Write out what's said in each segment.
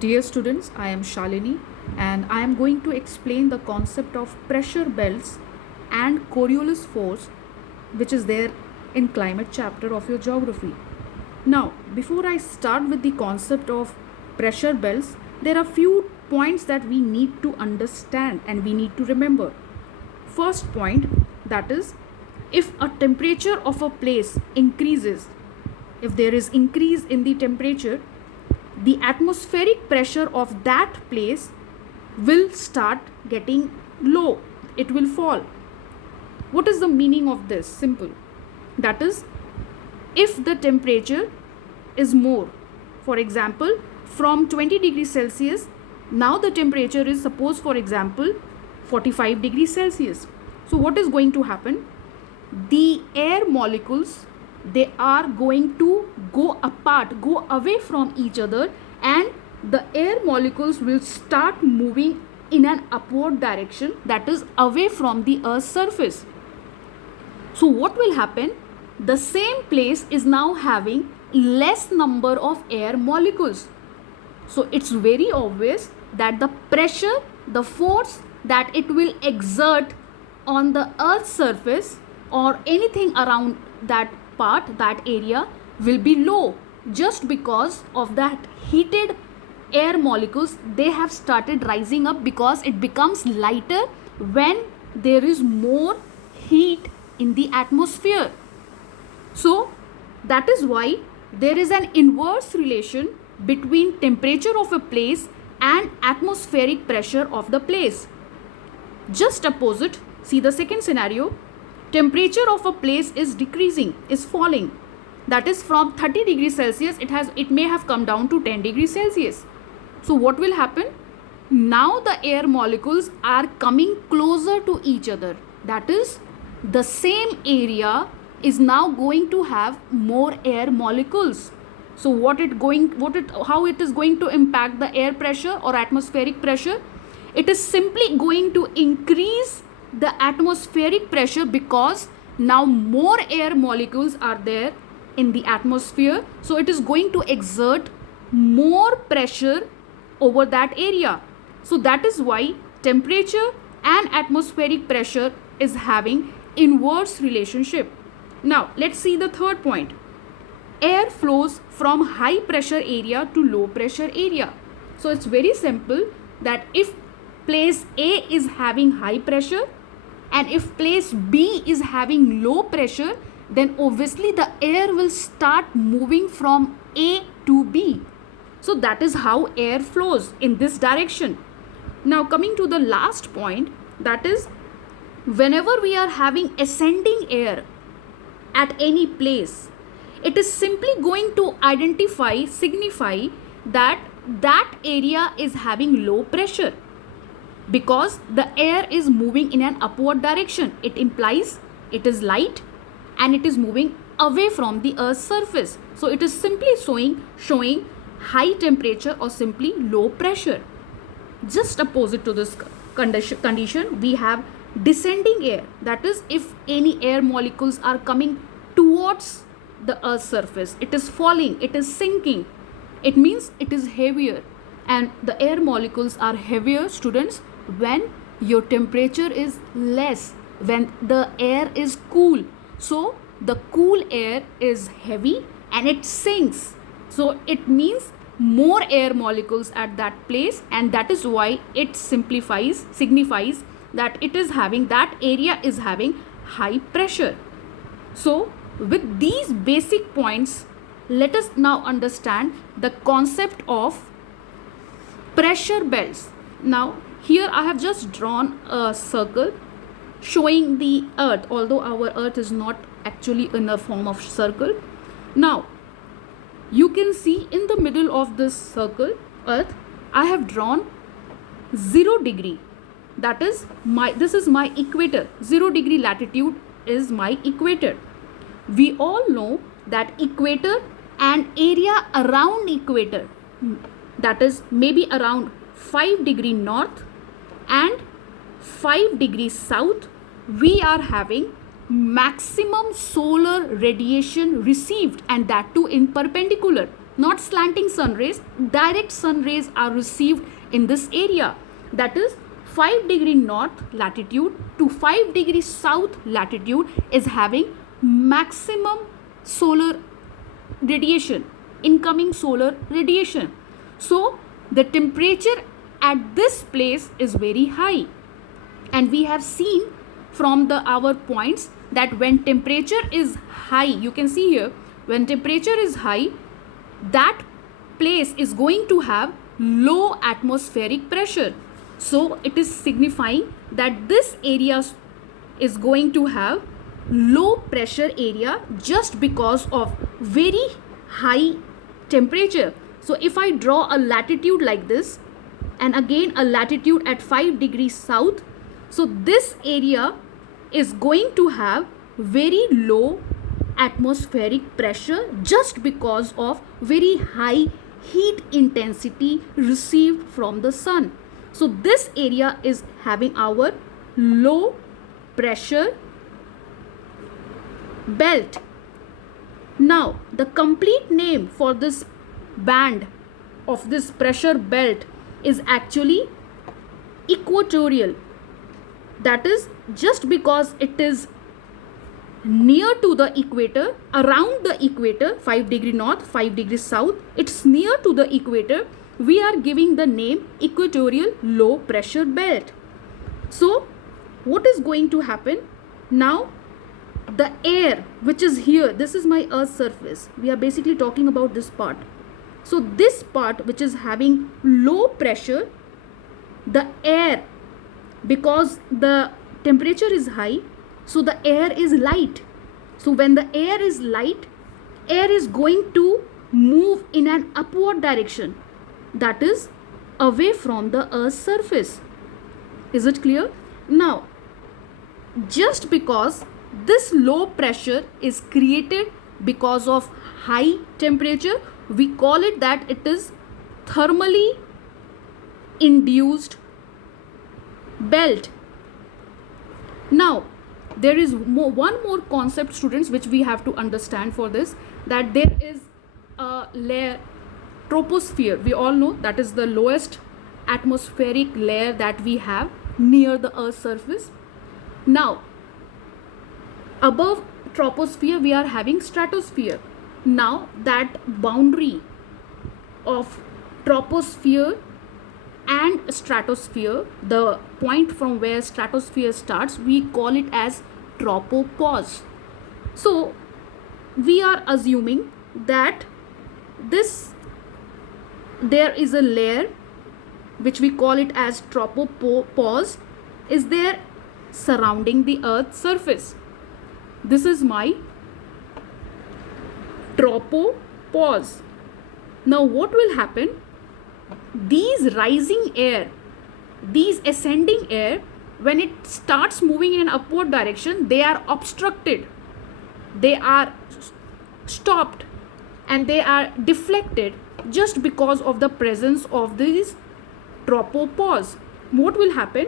Dear students, I am Shalini and I am going to explain the concept of pressure belts and Coriolis force, which is there in climate chapter of your geography. Now, before I start with the concept of pressure belts, there are few points that we need to understand and we need to remember. First point, that is, if a temperature of a place increases, if there is increase in the temperature, the atmospheric pressure of that place will start getting low, it will fall. What is the meaning of this? Simple, that is, if the temperature is more, for example from 20 degrees Celsius, now the temperature is, suppose for example, 45 degrees Celsius. So what is going to happen? The air molecules, they are going to go apart, go away from each other, and the air molecules will start moving in an upward direction, that is away from the Earth's surface. So what will happen? The same place is now having less number of air molecules. So it's very obvious that the pressure, the force that it will exert on the Earth's surface or anything around that part, that area, will be low, just because of that heated air molecules, they have started rising up because it becomes lighter when there is more heat in the atmosphere. So that is why there is an inverse relation between temperature of a place and atmospheric pressure of the place. Just opposite, see the second scenario. Temperature of a place is decreasing, is falling, that is from 30 degrees Celsius it may have come down to 10 degrees Celsius. So what will happen? Now the air molecules are coming closer to each other, that is, the same area is now going to have more air molecules. So how it is going to impact the air pressure or atmospheric pressure? It is simply going to increase the atmospheric pressure because now more air molecules are there in the atmosphere. So it is going to exert more pressure over that area. So that is why temperature and atmospheric pressure is having inverse relationship. Now let's see the third point. Air flows from high pressure area to low pressure area. So it's very simple that if place A is having high pressure and if place B is having low pressure, then obviously the air will start moving from A to B. So that is how air flows in this direction. Now coming to the last point, that is, whenever we are having ascending air at any place, it is simply going to signify that that area is having low pressure because the air is moving in an upward direction. It implies it is light and it is moving away from the Earth's surface. So it is simply showing high temperature or simply low pressure. Just opposite to this condition, we have descending air, that is, if any air molecules are coming towards the Earth's surface, it is falling, it is sinking, it means it is heavier, and the air molecules are heavier, students, when your temperature is less, when the air is cool. So the cool air is heavy and it sinks, so it means more air molecules at that place, and that is why it signifies that it is having, that area is having high pressure. So with these basic points, let us now understand the concept of pressure belts. Now here I have just drawn a circle showing the earth, although our earth is not actually in the form of circle. Now you can see in the middle of this circle, earth, I have drawn 0 degree, that is this is my equator. 0 degree latitude is my equator. We all know that equator and area around equator, that is maybe around 5 degree north and 5 degrees south, we are having maximum solar radiation received, and that too in perpendicular. not slanting sun rays, direct sun rays are received in this area. That is 5 degree north latitude to 5 degree south latitude is having maximum solar radiation, incoming solar radiation. So the temperature at this place is very high, and we have seen from our points that when temperature is high, you can see here, when temperature is high, that place is going to have low atmospheric pressure. So it is signifying that this area is going to have low pressure area just because of very high temperature. So if I draw a latitude like this, and again a latitude at 5 degrees south, so this area is going to have very low atmospheric pressure just because of very high heat intensity received from the sun. So this area is having our low pressure belt. Now the complete name for this band of this pressure belt is actually equatorial. That is just because it is near to the equator, around the equator, 5 degree north, 5 degrees south, it's near to the equator, we are giving the name equatorial low pressure belt. So what is going to happen now? The air which is here, this is my earth's surface, we are basically talking about this part. So this part which is having low pressure, the air, because the temperature is high, so the air is light. So when the air is light, air is going to move in an upward direction, that is away from the earth's surface. Is it clear? Now just because this low pressure is created because of high temperature, we call it that it is thermally induced belt. Now there is one more concept, students, which we have to understand for this, that there is a layer, troposphere. We all know that is the lowest atmospheric layer that we have near the earth's surface. Now above troposphere we are having stratosphere. Now that boundary of troposphere and stratosphere, the point from where stratosphere starts, we call it as tropopause. So we are assuming that there is a layer which we call it as tropopause is there surrounding the earth's surface. This is my tropopause. Now what will happen? These rising air, these ascending air, when it starts moving in an upward direction, they are obstructed, they are stopped, and they are deflected just because of the presence of these tropopause. What will happen?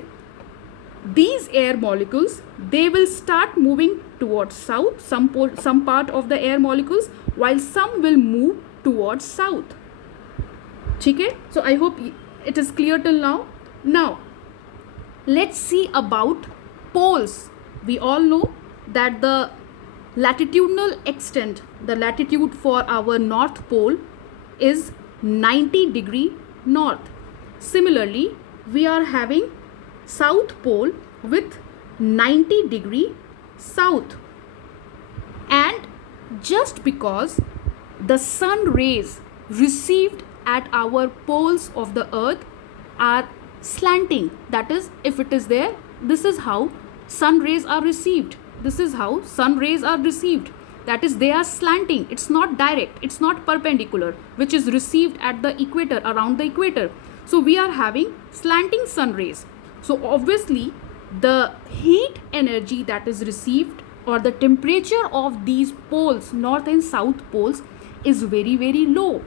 These air molecules, they will start moving towards south, some part of the air molecules, while some will move towards south. Okay? So I hope it is clear till now. Now let's see about poles. We all know that the latitudinal extent, the latitude for our north pole is 90 degree north. Similarly, we are having south pole with 90 degree south. And just because the sun rays received at our poles of the earth are slanting, that is, if it is there, this is how sun rays are received. This is how sun rays are received. That is, they are slanting. It's not direct, it's not perpendicular, which is received at the equator, around the equator. So we are having slanting sun rays. So obviously the heat energy that is received, or the temperature of these poles, north and south poles, is very, very low.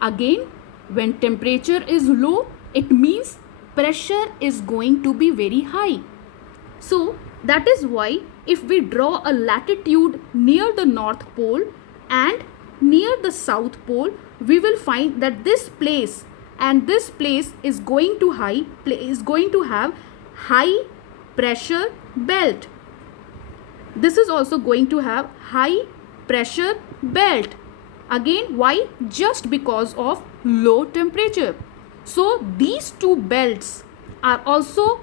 Again, when temperature is low, it means pressure is going to be very high. So that is why if we draw a latitude near the north pole and near the south pole, we will find that this place and this place is going to have high pressure belt. This is also going to have high pressure belt. Again, why? Just because of low temperature. So these two belts are also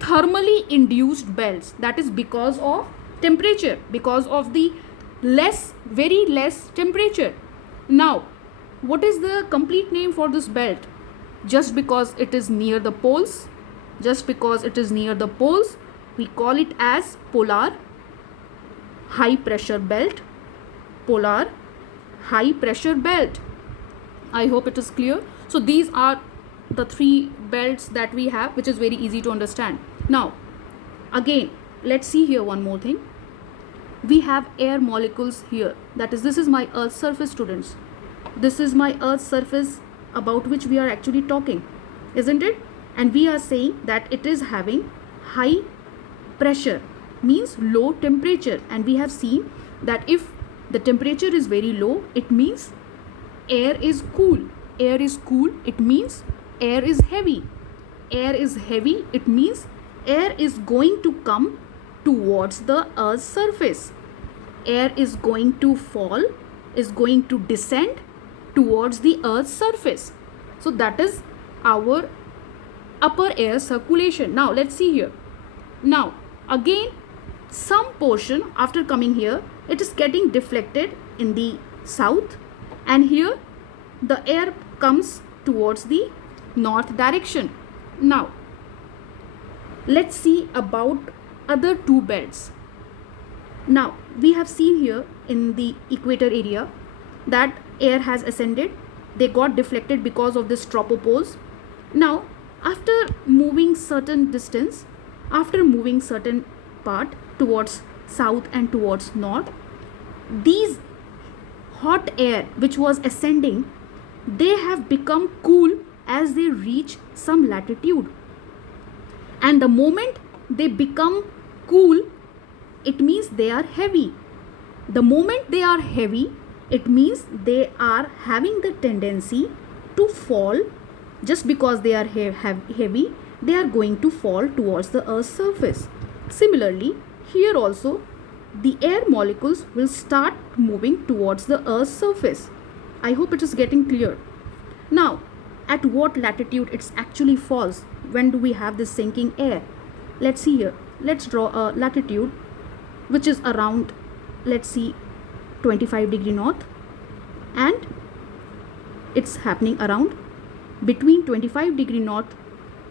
thermally induced belts. That is because of temperature, because of the very less temperature. Now, what is the complete name for this belt? Just because it is near the poles, we call it as polar high pressure belt. Polar high pressure belt. I hope it is clear. So these are the three belts that we have, which is very easy to understand. Now, again, let's see here one more thing. We have air molecules here. That is, this is my Earth's surface, students. This is my Earth's surface about which we are actually talking, isn't it? And we are saying that it is having high pressure, means low temperature. And we have seen that if the temperature is very low, it means air is cool. Air is cool, it means air is heavy. Air is heavy, it means air is going to come towards the Earth's surface. Air is going to fall, is going to descend towards the Earth's surface. So that is our upper air circulation. Now let's see here. Now again, some portion after coming here, it is getting deflected in the south, and here the air comes towards the north direction. Now let's see about other two belts. Now we have seen here in the equator area that air has ascended, they got deflected because of this tropopause. Now after moving certain distance, after moving certain part towards south and towards north, these hot air which was ascending, they have become cool as they reach some latitude. And the moment they become cool, it means they are heavy. The moment they are heavy, it means they are having the tendency to fall. Just because they are heavy, they are going to fall towards the Earth's surface. Similarly, here also the air molecules will start moving towards the Earth's surface. I hope it is getting clear. Now, at what latitude it actually falls? When do we have this sinking air? Let's see here. Let's draw a latitude which is around, let's see, 25 degree north, and it's happening around between 25 degree north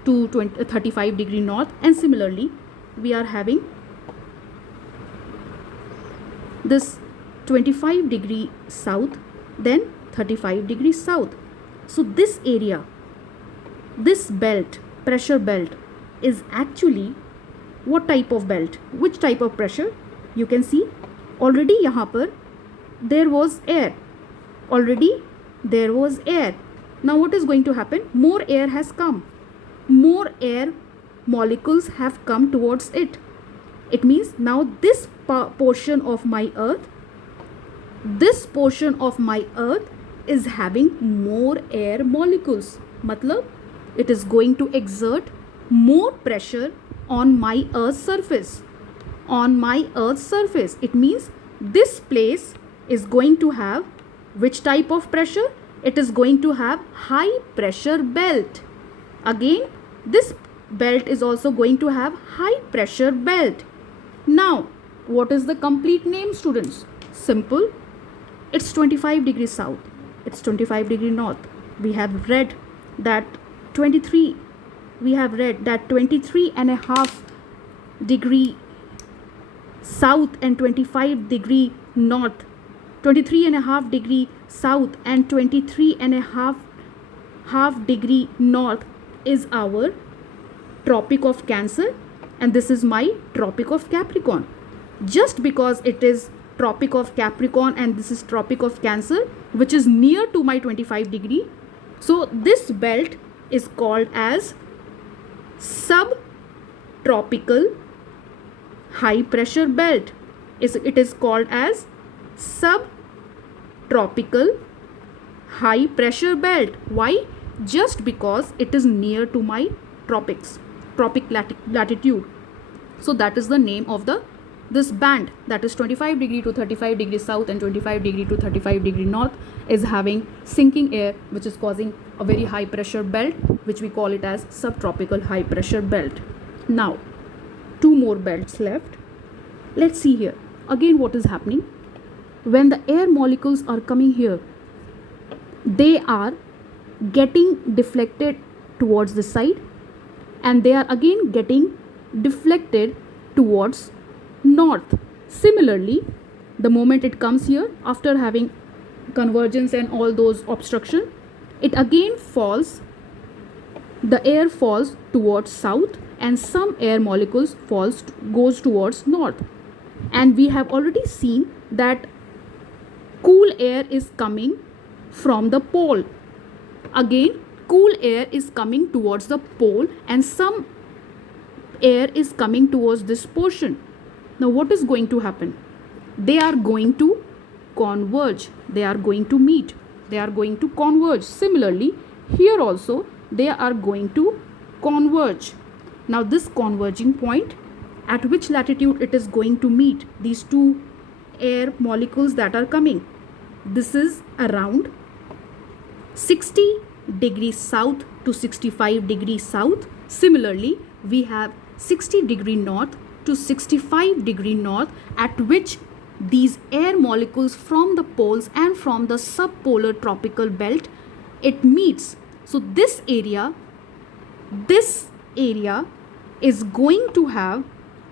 to 35 degree north. And similarly, we are having this 25 degree south, then 35 degree south. So this area, this belt, pressure belt, is actually what type of belt? Which type of pressure? You can see already यहाँ पर there was air. Already there was air. Now what is going to happen? More air has come. More air molecules have come towards it. It means now this portion of my earth, is having more air molecules. Matlab, it is going to exert more pressure on my earth's surface. On my earth's surface. It means this place is going to have which type of pressure? It is going to have high pressure belt. Again, this belt is also going to have high pressure belt. Now, what is the complete name, students? Simple. It's 25 degrees south. It's 25 degree north. We have read that 23 and a half degree south and 25 degree north. 23 and a half degree south and 23 and a half degree north is our Tropic of Cancer, and this is my Tropic of Capricorn. Just because it is Tropic of Capricorn and this is Tropic of Cancer, which is near to my 25 degree, so this belt is called as subtropical high pressure belt. It is called as tropical high pressure belt. Why? Just because it is near to my tropic latitude. So that is the name of this band, that is 25 degree to 35 degree south and 25 degree to 35 degree north, is having sinking air, which is causing a very high pressure belt, which we call it as subtropical high pressure belt. Now, two more belts left. Let's see here. Again, what is happening? When the air molecules are coming here, they are getting deflected towards the side, and they are again getting deflected towards north. Similarly, the moment it comes here, after having convergence and all those obstruction, it again falls, the air falls towards south, and some air molecules goes towards north. And we have already seen that cool air is coming from the pole. Again, cool air is coming towards the pole, and some air is coming towards this portion. Now what is going to happen? They are going to converge. They are going to meet. They are going to converge. Similarly, here also they are going to converge. Now this converging point, at which latitude it is going to meet these two air molecules that are coming? This is around 60 degrees south to 65 degrees south. Similarly, we have 60 degree north to 65 degree north, at which these air molecules from the poles and from the subpolar tropical belt, it meets. So this area is going to have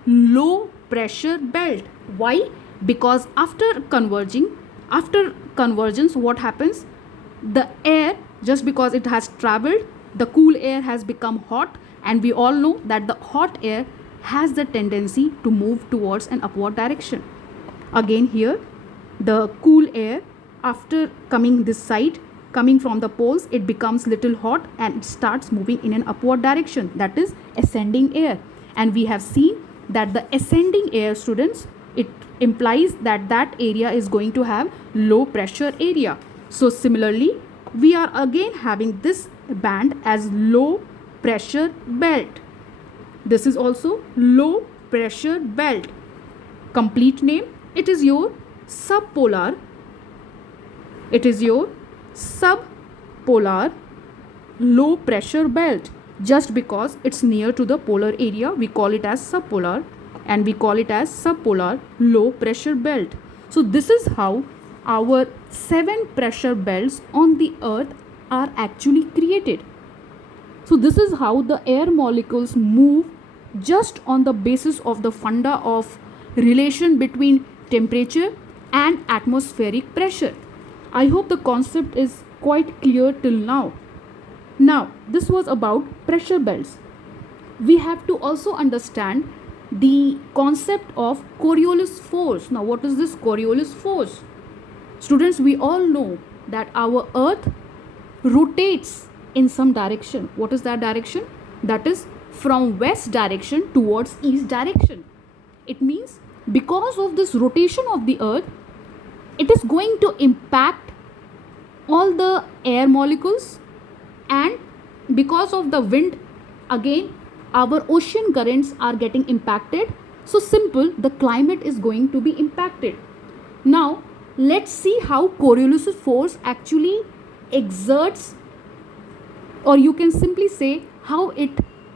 low pressure belt. Why? Because after convergence, what happens? The air, just because it has traveled, the cool air has become hot, and we all know that the hot air has the tendency to move towards an upward direction. Again here, the cool air, after coming this side, coming from the poles, it becomes little hot and it starts moving in an upward direction, that is ascending air. And we have seen that the ascending air, students, it implies that that area is going to have low pressure area. So similarly, we are again having this band as low pressure belt. This is also low pressure belt. Complete name, it is your subpolar low pressure belt. Just because it's near to the polar area, we call it as subpolar, and we call it as subpolar low pressure belt. So this is how our 7 pressure belts on the earth are actually created. So this is how the air molecules move just on the basis of the funda of relation between temperature and atmospheric pressure. I hope the concept is quite clear till now. Now, this was about pressure belts. We have to also understand the concept of Coriolis force. Now, what is this Coriolis force? Students, we all know that our earth rotates in some direction. What is that direction? That is from west direction towards east direction. It means because of this rotation of the earth, it is going to impact all the air molecules, and because of the wind, again our ocean currents are getting impacted. So simple, the climate is going to be impacted. Now let's see how Coriolis force actually exerts, or you can simply say how it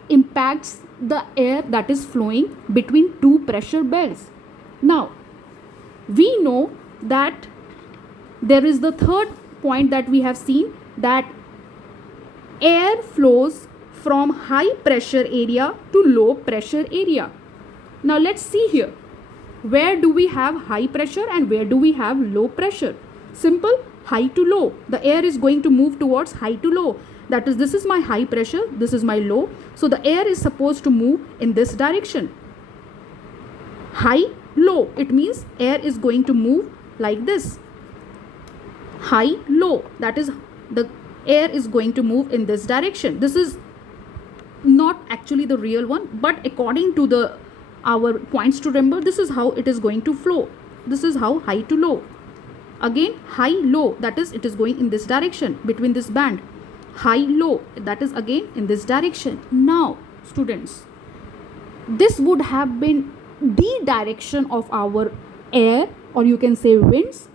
impacts the air that is flowing between two pressure belts. Now we know that there is the third point that we have seen, that air flows from high pressure area to low pressure area. Now let's see here, where do we have high pressure and where do we have low pressure? Simple, high to low. The air is going to move towards high to low. That is, this is my high pressure, this is my low. So the air is supposed to move in this direction. High, low. It means air is going to move like this. High, low. That is, the air is going to move in this direction. This is not actually the real one, but according to our points to remember, this is how it is going to flow. This is how high to low. Again, high low, that is it is going in this direction between this band. High low, that is again in this direction. Now students, this would have been the direction of our air, or you can say winds,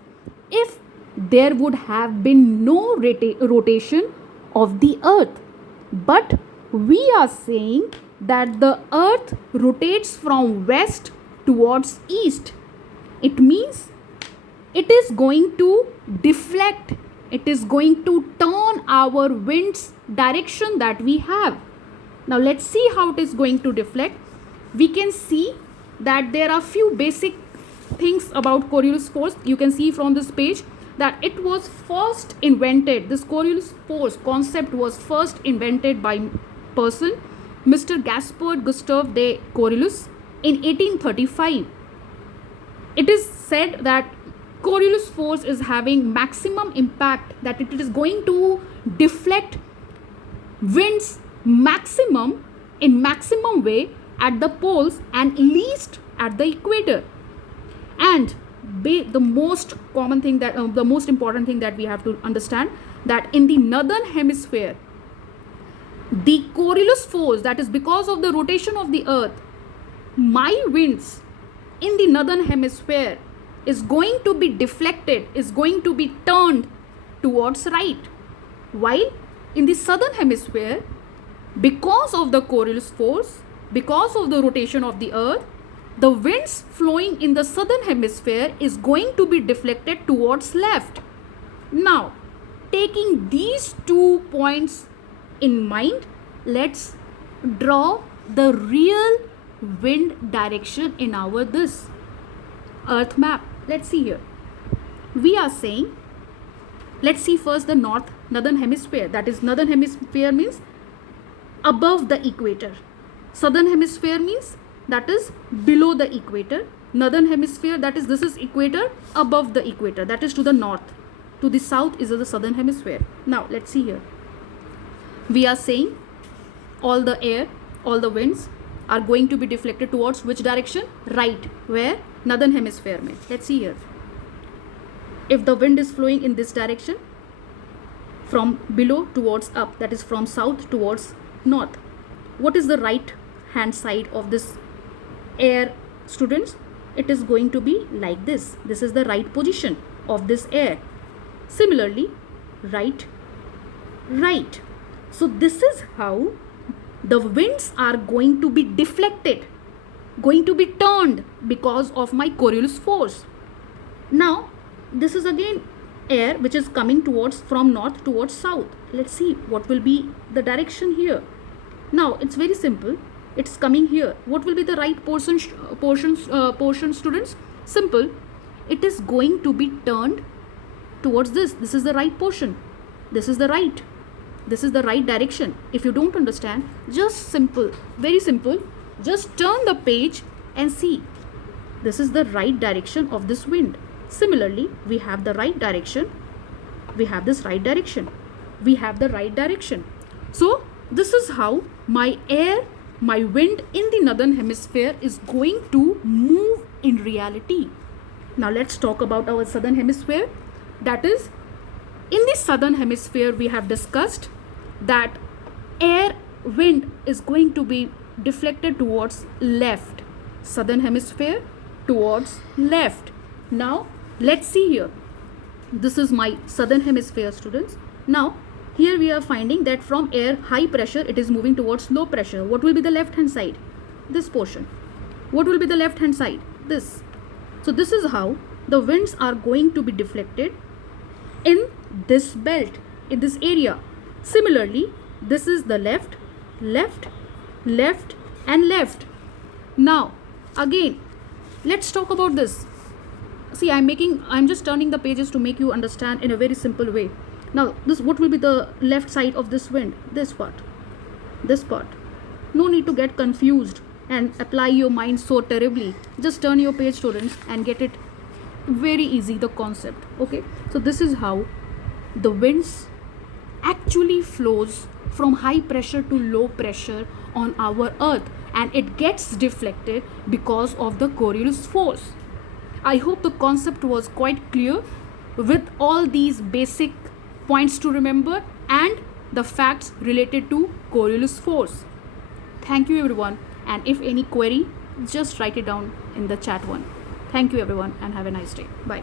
if there would have been no rotation of the earth. But we are saying that the earth rotates from west towards east. It means it is going to deflect, it is going to turn our wind's direction that we have. Now let's see how it is going to deflect. We can see that there are few basic things about Coriolis force. You can see from this page that it was first invented, this Coriolis force concept was first invented by person Mr. Gaspard Gustave de Coriolis in 1835. It is said that Coriolis force is having maximum impact, that it is going to deflect winds maximum in maximum way at the poles and least at the equator. And the most common thing that the most important thing that we have to understand, that in the northern hemisphere, the Coriolis force, that is because of the rotation of the earth, my winds in the northern hemisphere is going to be deflected, is going to be turned towards right, while in the southern hemisphere, because of the Coriolis force, because of the rotation of the earth, the winds flowing in the southern hemisphere is going to be deflected towards left. Now, taking these 2 points in mind, let's draw the real wind direction in our this earth map. Let's see here. We are saying, let's see first the northern hemisphere. That is, northern hemisphere means above the equator. Southern hemisphere means that is below the equator. Northern hemisphere, that is, this is equator, above the equator, that is to the north. To the south is the southern hemisphere. Now let's see here. We are saying all the air, all the winds are going to be deflected towards which direction? Right. Where? Northern hemisphere mein. Let's see here. If the wind is flowing in this direction, from below towards up, that is from south towards north, what is the right hand side of this air, students? It is going to be like this. This is the right position of this air. Similarly, right, right. So this is how the winds are going to be deflected, going to be turned because of my Coriolis force. Now this is again air which is coming towards from north towards south. Let's see what will be the direction here. Now it's very simple. It's coming here. What will be the right portion, students? Simple. It is going to be turned towards this. This is the right portion. This is the right. This is the right direction. If you don't understand, just simple, very simple. Just turn the page and see. This is the right direction of this wind. Similarly, we have the right direction. We have this right direction. We have the right direction. So this is how my air, my wind in the northern hemisphere is going to move in reality. Now let's talk about our southern hemisphere. That is, in the southern hemisphere, we have discussed that air, wind is going to be deflected towards left. Southern hemisphere towards left. Now let's see here. This is my southern hemisphere, students. Now here we are finding that from air high pressure, it is moving towards low pressure. What will be the left hand side? This portion. What will be the left hand side? This. So this is how the winds are going to be deflected in this belt, in this area. Similarly, this is the left, left, left and left. Now again, let's talk about this. See, I'm just turning the pages to make you understand in a very simple way. Now this, what will be the left side of this wind? This part. This part. No need to get confused and apply your mind so terribly. Just turn your page, students, and get it very easy, the concept. Okay, so this is how the winds actually flows from high pressure to low pressure on our earth, and it gets deflected because of the Coriolis force. I hope the concept was quite clear. with all these basic points to remember and the facts related to Coriolis force. Thank you everyone, and if any query, just write it down in the chat one. Thank you everyone and have a nice day. Bye.